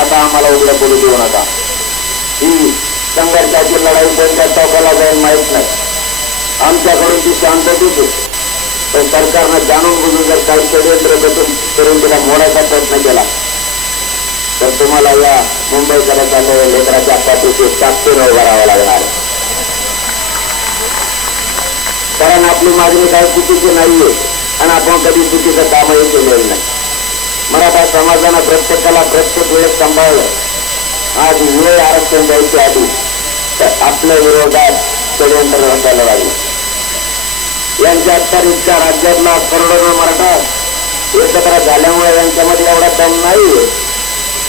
आता आम्हाला उघडं पडू देऊ नका. ही संघर्षाची लढाई कोणत्या टोकाला जाईल माहीत नाही. आमच्याकडून ती शांततेच आहे. तर सरकारनं जाणून बुजून जर काही षडयंत्र करून तिला मोडायचा प्रयत्न केला तर तुम्हाला या मुंबईकडे चाललेल्या लेकराच्या पाठीशी ताकदीने उभा राहावं लागणार. कारण आपली मागणी काही चुकीची नाहीये आणि आपण कधी चुकीचं कामही केलेलं नाही. मराठा समाजानं प्रत्येकाला प्रत्येक वेळेस सांभाळलं. आज वेळ आरक्षण द्यायची आधी तर आपल्या विरोधात षडयंत्र रचायला लागले. यांच्या तर इतक्या राज्यातला करोडोना मराठा एकत्र झाल्यामुळे यांच्यामध्ये एवढा दम नाहीये.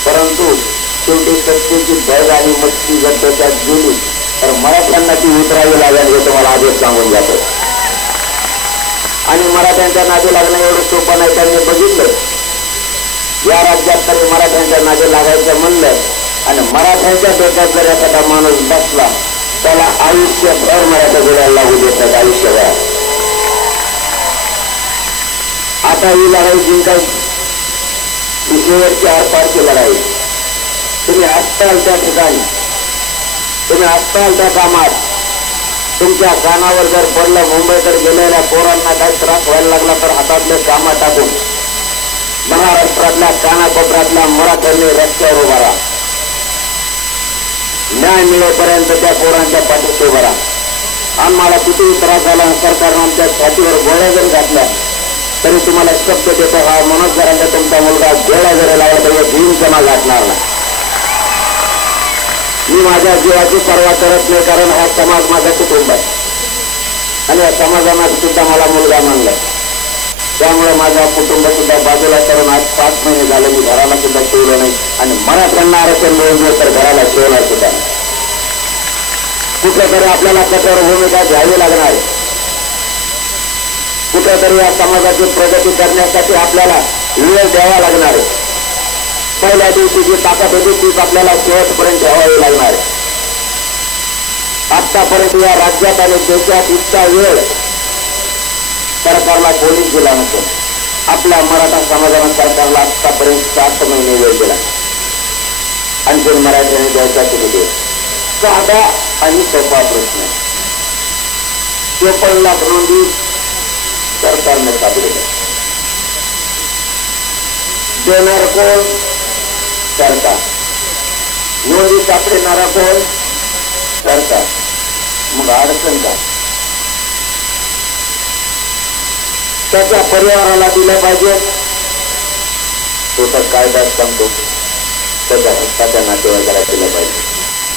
परंतु शेवटी सत्तेची बग आणि मस्ती जर त्याच्यात गेली तर मराठ्यांना ती उतरावी लागेल हे तुम्हाला आधीच सांगून जातो. आणि मराठ्यांच्या नादी लागणं एवढं सोपं नाही. त्यांनी बघितलं या राज्यात तरी मराठ्यांच्या नादी लागायचं म्हणलं आणि मराठ्यांच्या डोक्यात जर एखादा माणूस बसला त्याला आयुष्यभर मराठा बोलायला लागू देतात. आयुष्यभर. आता ही लढाई जिंकायची. शेवटची आरपारची लढाई. तुम्ही असताल त्या ठिकाणी, तुम्ही असताल त्या कामात. तुमच्या कानावर जर पडलं मुंबईकडे गेलेल्या पोरांना काही त्रास व्हायला लागला तर हातातले कामं टाकून महाराष्ट्रातल्या कानाकोपऱ्यातल्या मराठ्यांनी रस्त्यावर उभा राहा. न्याय मिळेपर्यंत त्या पोरांच्या पाठीशी उभा राहा. आम्हाला कितीही त्रास झाला सरकारनं आमच्या छातीवर गोळ्या जरी घातल्या तरी तुम्हाला शब्द देतो हा मनोज जरांगे तुमचा मुलगा गोळ्या जरी लावला तरी भीम जमा घातणार नाही. मी माझ्या जीवाची पर्वा करत नाही कारण हा समाज माझा कुटुंब आहे आणि या समाजानं सुद्धा मला मुलगा मानला. त्यामुळे माझा कुटुंब सुद्धा बाजूला करून आज 5 महिने झाले मी घराला सुद्धा शिवलं नाही आणि मराठ्यांना आरक्षण मिळून गेलं तर घराला शिवणार सुद्धा. कुठेतरी आपल्याला कठोर भूमिका घ्यावी लागणार आहे. कुठेतरी या समाजाची प्रगती करण्यासाठी आपल्याला वेळ द्यावा लागणार आहे. पहिल्या दिवशी जी ताकद होती तीच आपल्याला शेवटपर्यंत ठेवावी लागणार आहे. आतापर्यंत या राज्यात आणि देशात इतका वेळ सरकारला कोणीच दिला नसेल. आपल्या मराठा समाजानं सरकारला आतापर्यंत 7 महिने वेळ दिला. आणखी मराठ्याने द्यायचा किती? साधा आणि सोपा प्रश्न. 54 लाख नोंदी सरकारने काढलेल्या. देणार कोण? सरकार. नोंदी सापडणारा कोण? सरकार. मग अडचण का? त्याच्या परिवाराला दिलं पाहिजे तो तर कायदा सांगतो त्याच्या हक्काच्या नातेवाईकाला दिलं पाहिजे.